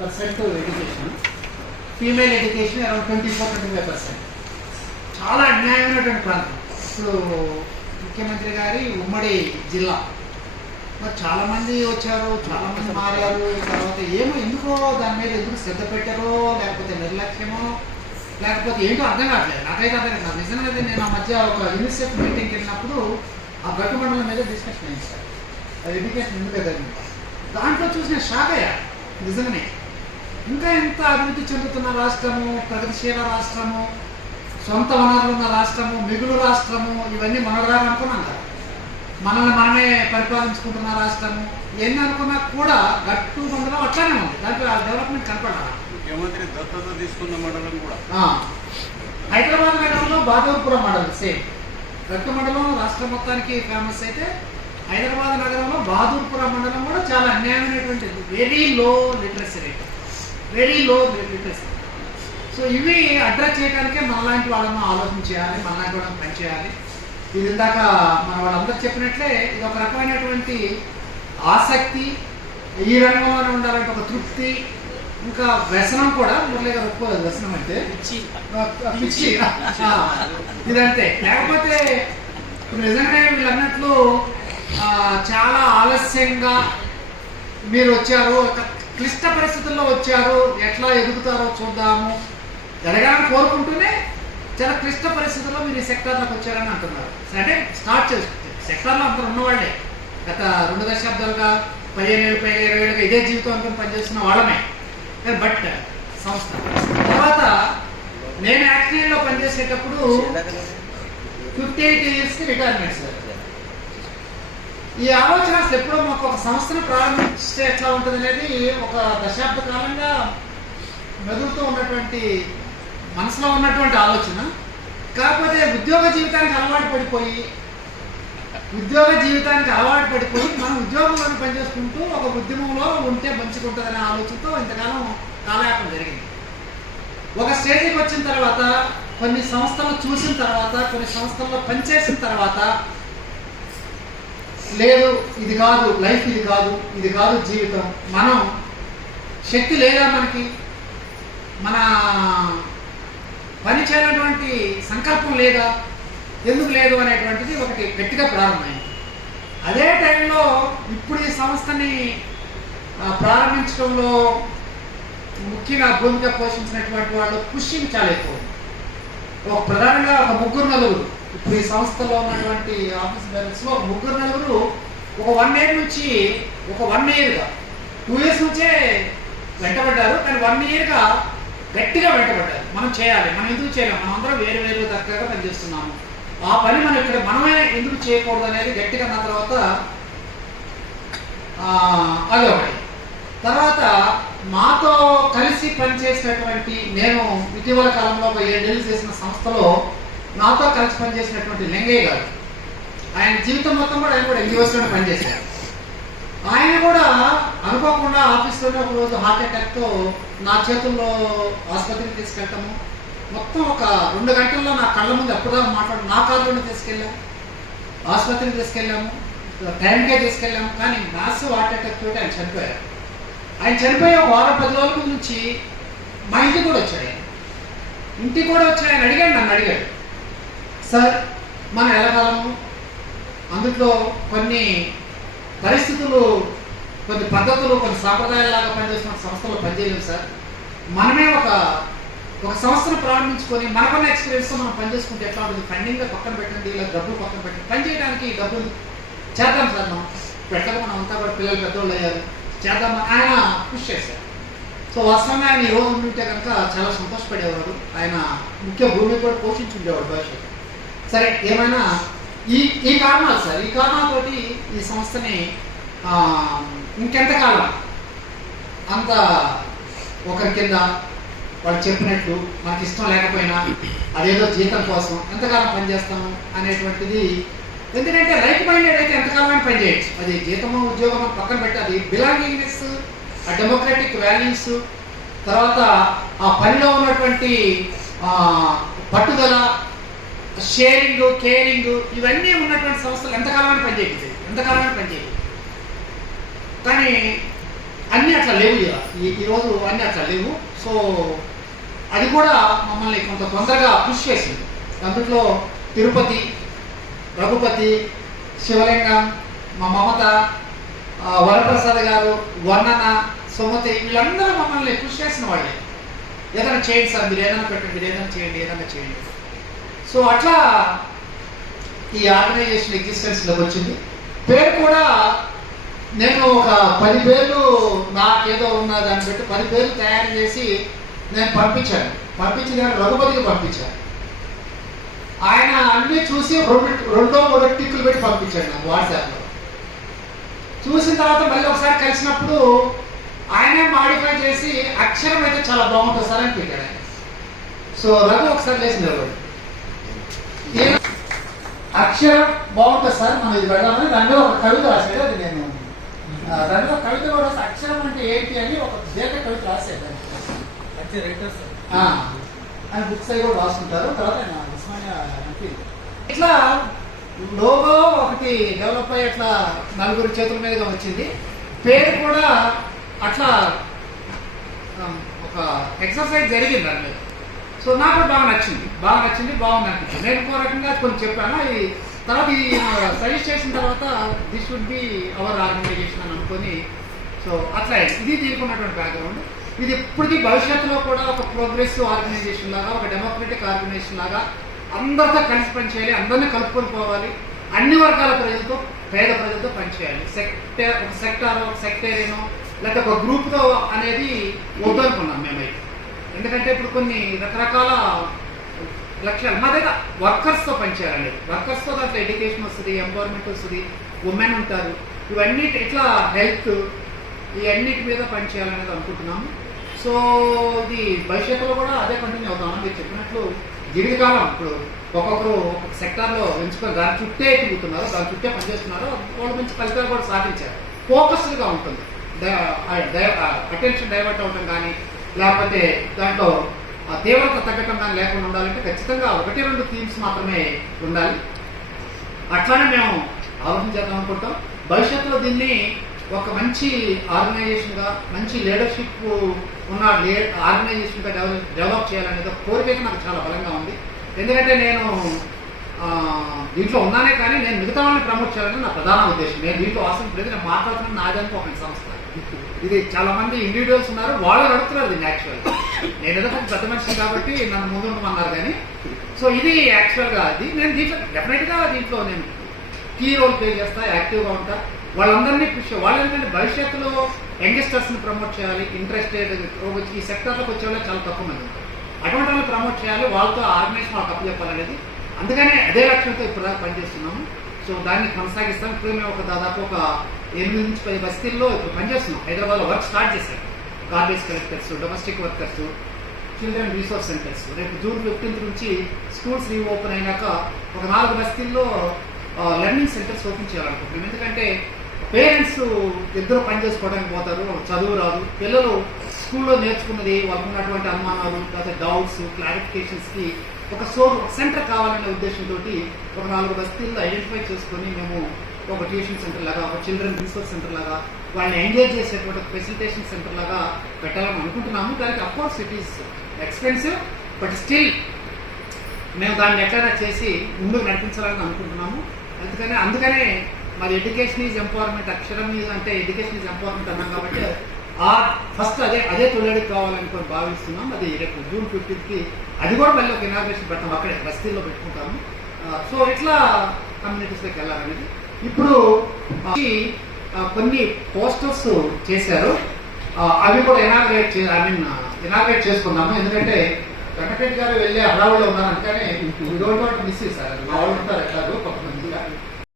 Percent education. Female education around twenty four twenty five percent. చాలా అన్యాయమైనటువంటి ప్రాంతం. ఇప్పుడు ముఖ్యమంత్రి గారి ఉమ్మడి జిల్లా. మరి చాలామంది వచ్చారు చాలామంది మారారు తర్వాత ఏమో ఎందుకో దాని మీద ఎందుకు శ్రద్ధ పెట్టారో లేకపోతే నిర్లక్ష్యమో లేకపోతే ఏంటో అర్థం కావట్లేదు. నాకైతే అర్థం కాదు నాకు నిజంగా అయితే నేను ఆ మధ్య ఒక యూనిసెఫ్ మీటింగ్కి వెళ్ళినప్పుడు ఆ గట్టు మండలం మీద డిస్కషన్ అయింది సార్ అది ఎడ్యుకేషన్ ఎందుకు జరిగింది దాంట్లో చూసిన షాక్ అయ్యా. నిజంగానే. ఇంకా ఎంత అభివృద్ధి చెందుతున్న రాష్ట్రము ప్రగతిశీల రాష్ట్రము సొంత వనరులు ఉన్న రాష్ట్రము మిగులు రాష్ట్రము ఇవన్నీ మనరాగా అనుకున్నాం కదా. మనల్ని మనమే పరిపాలించుకుంటున్న రాష్ట్రము ఎన్ని అనుకున్నా కూడా గట్టు మండలం అట్లానే ఉంది. దాంట్లో ఆ డెవలప్మెంట్ కనపడాలి? ముఖ్యమంత్రి దత్తత తీసుకున్న మండలం కూడా. హైదరాబాద్ నగరంలో బాదూర్పురం మండలం సేమ్. గట్టు మండలం రాష్ట్ర మొత్తానికి ఫేమస్ అయితే హైదరాబాద్ నగరంలో బహదూర్పురం మండలం కూడా చాలా అన్యాయమైనటువంటిది. Very low literacy rate very low literacy so ఇవి అడ్రస్ చేయడానికే మనలాంటి వాళ్ళను ఆలోచన చేయాలి మనలాంటి వాళ్ళని పనిచేయాలి ఇది ఇందాక మన వాళ్ళందరూ చెప్పినట్లే ఇది ఒక రకమైనటువంటి ఆసక్తి ఈ రంగంలోనే ఉండాలంటే ఒక తృప్తి ఇంకా వ్యసనం కూడా మురళి గారు ఒప్పుకోలేదు వ్యసనం అంటే? పిచ్చి. ఇదంతే. లేకపోతే ఇప్పుడు నిజంగానే వీళ్ళు అన్నట్లు చాలా ఆలస్యంగా మీరు వచ్చారు క్లిష్ట పరిస్థితుల్లో వచ్చారు ఎట్లా ఎదుగుతారో చూద్దాము. ఎదగాలని కోరుకుంటూనే చాలా క్లిష్ట పరిస్థితుల్లో మీరు ఈ సెక్టార్లోకి వచ్చారని అంటున్నారు. అంటే స్టార్ట్ చేసి సెక్టార్లో అంత ఉన్నవాళ్ళే గత రెండు దశాబ్దాలుగా పదిహేను ఏళ్ళు పైగా ఇరవై ఏళ్ళుగా ఇదే జీవితం అనుకుని పనిచేస్తున్న వాళ్ళమే. బట్ సంస్థ. తర్వాత నేను యాక్సిడెంట్లో పనిచేసేటప్పుడు ఫిఫ్టీ ఎయిట్ ఇయర్స్కి రిటైర్మెంట్ సార్ ఈ ఆలోచన అసలు ఎప్పుడో మాకు ఒక సంస్థను ప్రారంభిస్తే ఎట్లా ఉంటుంది అనేది ఒక దశాబ్ద కాలంగా మెదులుతూ ఉన్నటువంటి మనసులో ఉన్నటువంటి ఆలోచన. కాకపోతే ఉద్యోగ జీవితానికి అలవాటు పడిపోయి ఉద్యోగ జీవితానికి అలవాటు పడిపోయి మనం ఉద్యోగంలో పనిచేసుకుంటూ ఒక ఉద్యమంలో ఉంటే మంచిగుంటుందనే ఆలోచనతో ఇంతకాలం కాలయాపం జరిగింది. ఒక స్టేజ్కి వచ్చిన తర్వాత కొన్ని సంస్థలు చూసిన తర్వాత కొన్ని సంస్థల్లో పనిచేసిన తర్వాత లేదు ఇది కాదు లైఫ్ ఇది కాదు ఇది కాదు జీవితం. మనం శక్తి లేదా మనకి? మన పని చేయనటువంటి సంకల్పం లేదా? ఎందుకు లేదు అనేటువంటిది ఒకటి గట్టిగా ప్రారంభమైంది. అదే టైంలో ఇప్పుడు ఈ సంస్థని ప్రారంభించడంలో ముఖ్యంగా భూమిక పోషించినటువంటి వాళ్ళు పుష్యింగ్ చాలా ఎక్కువ. ఒక ప్రధానంగా ఒక ముగ్గురు నలుగురు. ఇప్పుడు ఈ సంస్థలో ఉన్నటువంటి ఆఫీస్ బ్యాలెన్స్లో ముగ్గురు నలుగురు ఒక వన్ ఇయర్ నుంచి ఒక వన్ ఇయర్గా టూ ఇయర్స్ నుంచే వెంటబడ్డారు కానీ వన్ ఇయర్గా గట్టిగా వెంటబడ్డారు. మనం చేయాలి మనం ఎందుకు చేయలేము మనం అందరం వేరు వేరు దగ్గరగా పనిచేస్తున్నాము. ఆ పని మనం ఇక్కడ మనమే ఎందుకు చేయకూడదు అనేది గట్టిగా అన్న తర్వాత ఆ, అదొకటి తర్వాత మాతో కలిసి పనిచేసినటువంటి నేను ఇటీవల కాలంలో ఒక ఏడేళ్ళు చేసిన సంస్థలో నాతో కలిసి పనిచేసినటువంటి లింగయ్య గారు ఆయన జీవితం మొత్తం కూడా ఆయన కూడా ఎన్జిఓస్లోనే పనిచేశారు. ఆయన కూడా అనుకోకుండా ఆఫీస్లోనే ఒకరోజు హార్ట్ అటాక్తో నా చేతుల్లో ఆసుపత్రికి తీసుకెళ్ళటము మొత్తం ఒక రెండు గంటల్లో నా కళ్ళ ముందు ఎప్పుడుదాకా మాట్లాడు నా కారులోనే తీసుకెళ్ళాము ఆసుపత్రికి తీసుకెళ్ళాము టైంకే తీసుకెళ్ళాము కానీ మ్యాసివ్ హార్ట్ అటాక్ తోటి ఆయన చనిపోయారు. ఆయన చనిపోయే వారం పది రోజుల నుంచి మా ఇంటికి కూడా వచ్చాడు ఆయన. ఇంటికి కూడా వచ్చాడు ఆయన అడిగాడు నన్ను అడిగాడు. సార్ మనం ఎలాగలము అందుట్లో కొన్ని పరిస్థితులు కొన్ని పద్ధతులు కొన్ని సాంప్రదాయాలాగా పనిచేస్తున్న సంస్థలు పనిచేయలేము సార్. మనమే ఒక ఒక సంస్థను ప్రారంభించుకొని మనకున్న ఎక్స్పీరియన్స్ మనం పనిచేసుకుంటే ఎట్లా ఉంటుంది? ఫండింగ్ పక్కన పెట్టండి ఇలా డబ్బులు పక్కన పెట్టండి. పని చేయడానికి డబ్బులు చేద్దాం సార్ మనం. పెట్టక మనం అంతా కూడా పిల్లలు పెద్దోళ్ళు అయ్యారు. చేద్దాం ఆయన కృషి చేశారు. సో వాస్తవంగా ఆయన ఈ రోజు ఉంటే కనుక చాలా సంతోషపడేవారు. ఆయన ముఖ్య భూమి కూడా పోషించుండేవాడు భవిష్యత్తు సరే ఏమైనా ఈ ఈ కారణాలు సార్ ఈ కారణాలతోటి ఈ సంస్థని ఇంకెంతకాలం అంత ఒకరి కింద వాళ్ళు చెప్పినట్లు మనకి ఇష్టం లేకపోయినా అదేదో జీతం కోసం ఎంతకాలం పనిచేస్తాము అనేటువంటిది ఎందుకంటే లైఫ్ మైండెడ్ అయితే ఎంతకాలమైనా పనిచేయచ్చు అది జీతము ఉద్యోగం పక్కన పెట్టి అది బిలాంగింగ్నెస్ ఆ డెమోక్రటిక్ వాల్యూస్ తర్వాత ఆ పనిలో ఉన్నటువంటి పట్టుదల షేరింగ్ కేరింగ్ ఇవన్నీ ఉన్నటువంటి సంస్థలు ఎంతకాలమైనా పనిచేయదు ఎంతకాలమైనా పనిచేయదు కానీ అన్నీ అట్లా లేవు ఇక. ఈ ఈరోజు అన్నీ అట్లా లేవు. సో అది కూడా మమ్మల్ని కొంత తొందరగా పుష్ చేసింది. అందుట్లో తిరుపతి రఘుపతి శివలింగం మా మమత వరప్రసాద్ గారు వర్ణన సుమతి వీళ్ళందరూ మమ్మల్ని పుష్ చేసిన వాళ్ళే. ఏదైనా చేయండి సార్ మీరు ఏదైనా పెట్టండి మీరు ఏదైనా చేయండి ఏదైనా చేయండి. సో అట్లా ఈ ఆర్గనైజేషన్ ఎగ్జిస్టెన్స్లోకి వచ్చింది. పేరు కూడా నేను ఒక పది పేర్లు నాకేదో ఉన్న దాన్ని పెట్టి పది పేర్లు తయారు చేసి నేను పంపించాను. పంపించిన రఘుపతికి పంపించాను. ఆయన అన్ని చూసి రెండు రెండో మూడో టిక్కులు పెట్టి పంపించాడు నాకు వాట్సాప్లో. చూసిన తర్వాత మళ్ళీ ఒకసారి కలిసినప్పుడు ఆయనే మాడిఫై చేసి అక్షరం అయితే చాలా బాగుంటుంది సార్ అని పెట్టాడు ఆయన. సో రఘు ఒకసారి లేచి నిలబడి. అక్షరం బాగుంటుంది సార్ మనం ఇది పెడదామని. దాంట్లో ఒక కవిత రాశాడు అది నేను దాంట్లో కవిత కూడా అక్షరం అంటే ఏంటి అని ఒక దీర్ఘ కవిత. ఆ, ఆయన బుక్స్ అవి కూడా రాస్తుంటారు తర్వాత ఆయన ఉస్మానియా ఎంపీ ఇట్లా లోగో ఒకటి డెవలప్ అయ్యి అట్లా నలుగురు చేతుల మీదుగా వచ్చింది. పేరు కూడా అట్లా ఒక ఎక్సర్సైజ్ జరిగింది దాని మీద. సో నాకు బాగా నచ్చింది. బాగా నచ్చింది బాగుంది అనిపించింది. నేను ఇంకో రకంగా కొన్ని చెప్పాను. ఈ తర్వాత ఈ సజెస్ట్ చేసిన తర్వాత this should be our organisation అని అనుకొని సో అట్లా ఇది తీసుకున్నటువంటి బ్యాక్గ్రౌండ్. ఇది ఇప్పటికీ భవిష్యత్తులో కూడా ఒక ప్రోగ్రెసివ్ ఆర్గనైజేషన్ లాగా ఒక డెమోక్రటిక్ ఆర్గనైజేషన్ లాగా అందరితో కలిసి పనిచేయాలి అందరినీ కలుపుకొని పోవాలి అన్ని వర్గాల ప్రజలతో పేద ప్రజలతో పనిచేయాలి. సెక్టర్ ఒక సెక్టార్ ఒక సెక్టేరియనో లేకపోతే ఒక గ్రూప్తో అనేది వద్దనుకున్నాం మేమైతే. ఎందుకంటే ఇప్పుడు కొన్ని రకరకాల లక్ష్యాలు మా దగ్గర వర్కర్స్తో పనిచేయాలండి. వర్కర్స్తో దాంట్లో ఎడ్యుకేషన్ వస్తుంది ఎంపవర్మెంట్ వస్తుంది ఉమెన్ ఉంటారు. ఇవన్నీ ఇట్లా హెల్త్ ఈ అన్నిటి మీద పనిచేయాలనేది అనుకుంటున్నాము. సో ఇది భవిష్యత్తులో కూడా అదే కంటిన్యూ అవుతాం మీరు చెప్పినట్లు దీర్ఘకాలం ఇప్పుడు ఒక్కొక్కరు ఒక్కొక్క సెక్టార్లో ఎంచుకొని దాని చుట్టే తిరుగుతున్నారు దాని చుట్టే పనిచేస్తున్నారు వాళ్ళు మంచి ఫలితాలు కూడా సాధించారు. ఫోకస్డ్గా ఉంటుంది. అటెన్షన్ డైవర్ట్ అవ్వడం కానీ లేకపోతే దాంట్లో ఆ తీవ్రత తగ్గటం కానీ లేకుండా ఉండాలంటే ఖచ్చితంగా ఒకటి రెండు థీమ్స్ మాత్రమే ఉండాలి. అట్లానే మేము ఆలోచన చేద్దాం అనుకుంటాం. భవిష్యత్తులో దీన్ని ఒక మంచి ఆర్గనైజేషన్గా మంచి లీడర్షిప్ ఉన్న ఆర్గనైజేషన్గా డెవలప్ డెవలప్ చేయాలనేది కోరిక నాకు చాలా బలంగా ఉంది. ఎందుకంటే నేను దీంట్లో ఉన్నానే కానీ నేను మిగతా వాళ్ళని ప్రమోట్ చేయాలని నా ప్రధాన ఉద్దేశం. నేను దీంట్లో అవసరం లేదు నేను మాట్లాడుతున్న నాదానికి ఒక సంస్థ ఇది చాలా మంది ఇండివిజువల్స్ ఉన్నారు వాళ్ళు నడుపుతున్నారు దీన్ని యాక్చువల్ నేను ఏదో పెద్ద మనిషిని కాబట్టి నన్ను ముందు కానీ. సో ఇది యాక్చువల్గా అది. నేను దీంట్లో డెఫినెట్గా దీంట్లో నేను కీ రోల్ ప్లే చేస్తా యాక్టివ్గా ఉంటా. వాళ్ళందరినీ కృషి వాళ్ళు ఏంటంటే భవిష్యత్తులో యంగ్స్టర్స్ని ప్రమోట్ చేయాలి ఇంట్రెస్టెడ్ ఈ సెక్టర్లోకి వచ్చే వాళ్ళు చాలా తక్కువ మంది ఉంటారు. అటువంటి వాళ్ళని ప్రమోట్ చేయాలి వాళ్ళతో ఆర్గనైజేషన్ వాళ్ళకి అప్పు చెప్పాలనేది అందుకనే అదే లక్ష్యంతో ఇప్పుడు పనిచేస్తున్నాము. సో దాన్ని కొనసాగిస్తాం. ఇప్పుడు మేము ఒక దాదాపు ఒక ఎనిమిది నుంచి పది బస్తీల్లో ఇప్పుడు పనిచేస్తున్నాం. హైదరాబాద్లో వర్క్ స్టార్ట్ చేశాం garbage collectors domestic workers children resource centres. రేపు జూన్ ఫిఫ్టీన్త్ నుంచి స్కూల్స్ రీ ఓపెన్ అయినాక ఒక నాలుగు బస్తీల్లో లెర్నింగ్ సెంటర్స్ ఓపెన్ చేయాలనుకుంటున్నాం. ఎందుకంటే పేరెంట్స్ ఇద్దరు పని చేసుకోవడానికి పోతారు. చదువు రాదు. పిల్లలు స్కూల్లో నేర్చుకున్నది వాళ్ళకున్నటువంటి అనుమానాలు లేకపోతే డౌట్స్ క్లారిఫికేషన్స్కి ఒక సోర్ సెంటర్ కావాలనే ఉద్దేశంతో ఒక నాలుగు బస్తీల్లో ఐడెంటిఫై చేసుకొని మేము ఒక ట్యూషన్ సెంటర్ లాగా ఒక చిల్డ్రన్ రీసోర్స్ సెంటర్ లాగా వాళ్ళని ఎంగేజ్ చేసేటువంటి ఫెసిలిటేషన్ సెంటర్ లాగా పెట్టాలని అనుకుంటున్నాము. దానికి of course it is expensive but still మేము దాన్ని ఎట్లయినా చేసి ముందుకు నడిపించాలని అనుకుంటున్నాము. అందుకనే అందుకనే మరి ఎడ్యుకేషన్ ఈజ్ ఎంపవర్మెంట్ అక్షరం మీద అంటే ఎడ్యుకేషన్ ఈజ్ ఎంపవర్మెంట్ అన్నాం కాబట్టి ఆ ఫస్ట్ అదే అదే తొలడికి కావాలనుకొని భావిస్తున్నాం. అది రేపు జూన్ ఫిఫ్టీన్త్కి అది కూడా మళ్ళీ ఒక ఇనాగ్రేషన్ పెడతాం. అక్కడే బస్తీల్లో పెట్టుకుంటాము. సో ఇట్లా కమ్యూనిటీస్లోకి వెళ్ళాలనేది? ఇప్పుడు కొన్ని పోస్టర్స్ చేశారు. అవి కూడా ఇనాగ్రేట్ చే ఐ మీన్ ఇనాగ్రేట్ చేసుకున్నాము ఎందుకంటే వెంకటరెడ్డి గారు వెళ్ళే హడావుల్లో ఉన్నారు డోంట్ వాంట్ మిస్ సార్ మా వాళ్ళు ఉంటారు ఎట్లాగో.